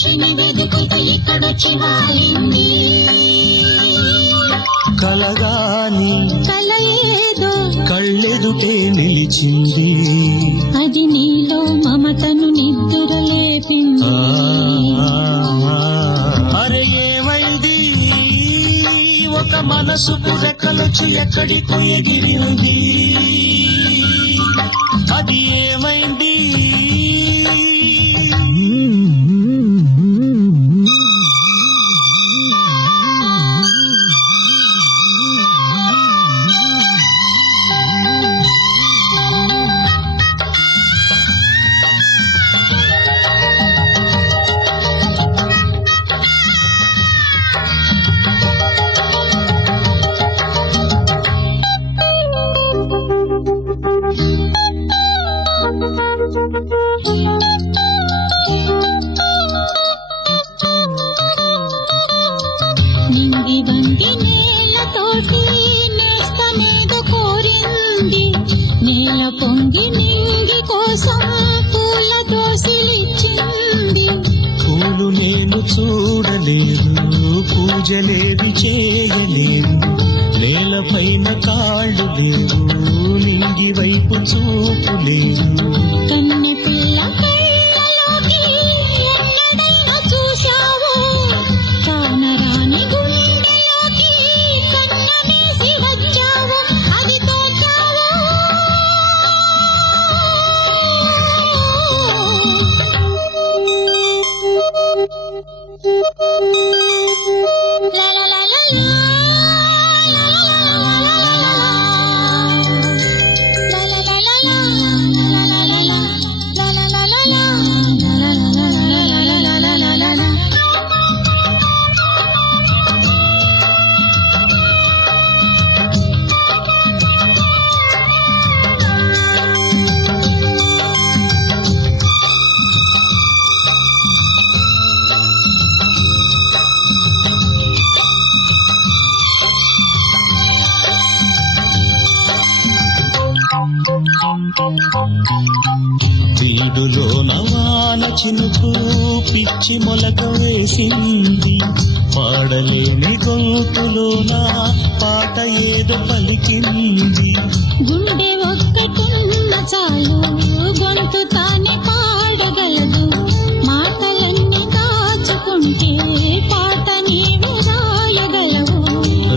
మనిషిని వెతుకుతూ ఇక్కడొచ్చి వాలింది. కలగాని కల ఏదో కళ్ళెదుటే నిలిచింది. అది నీలో మమతను నిద్రలేపింది. అరే ఏమైంది, ఒక మనసు పురకలొచ్చి ఎక్కడికో ఎగిరింది. అది ఏమైంది, నింగి వంగి నేలతోటి నేస్తమేదో కోరింది. నేల పొంగి నింగి కోసం పూల దోసిలిచ్చింది. పూలు నేను చూడలేదు, పూజలేవి చేయలేదు. నేలపైన కాళ్ళు లేవు, నింగి వైపు చూపు లేదు. కన్నె పిల్ల కళ్ళలోకి ఎన్నడైనా చూశావో, కానరాని గుండెలోకి కన్నమేసి వచ్చావో, అది తోచావో. వీడులో నవాన చినుకు పిచ్చి మొలక వేసింది. పాడలేని గొంతులోన పాట ఏదో పలికింది. గుండె ఒక్కటున్న చాలు గొంతు తానే పాడగలదు. మాటలన్నీ దాచుకుంటే పాట నీవు రాయగలవు.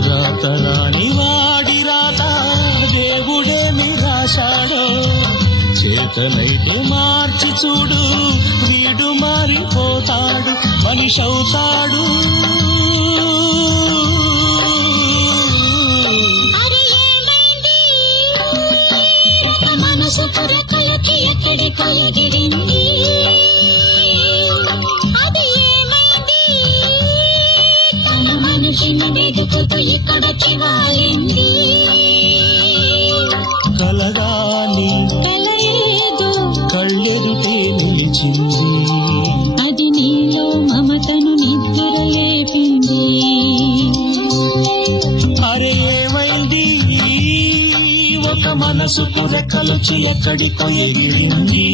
రాత రాని వాడి రాత దేవుడేమి రాశాడో, చేతనైతే మార్చి చూడు, వీడు మారిపోతాడు, మనిషవుతాడు. మనసు పురకలకి ఎక్కడికో ఎగిరింది. అది ఏమైంది, తన మనిషిని వెతుకుతూ ఇక్కడొచ్చి వాలింది. కలగాని కల ఏదో కళ్ళెదుటే నిలిచింది. అది నీలో మమతను నిద్రలేపింది. అరే ఏమైంది, ఒక మనసు పురకలొచ్చి ఎక్కడికో ఎగిరింది.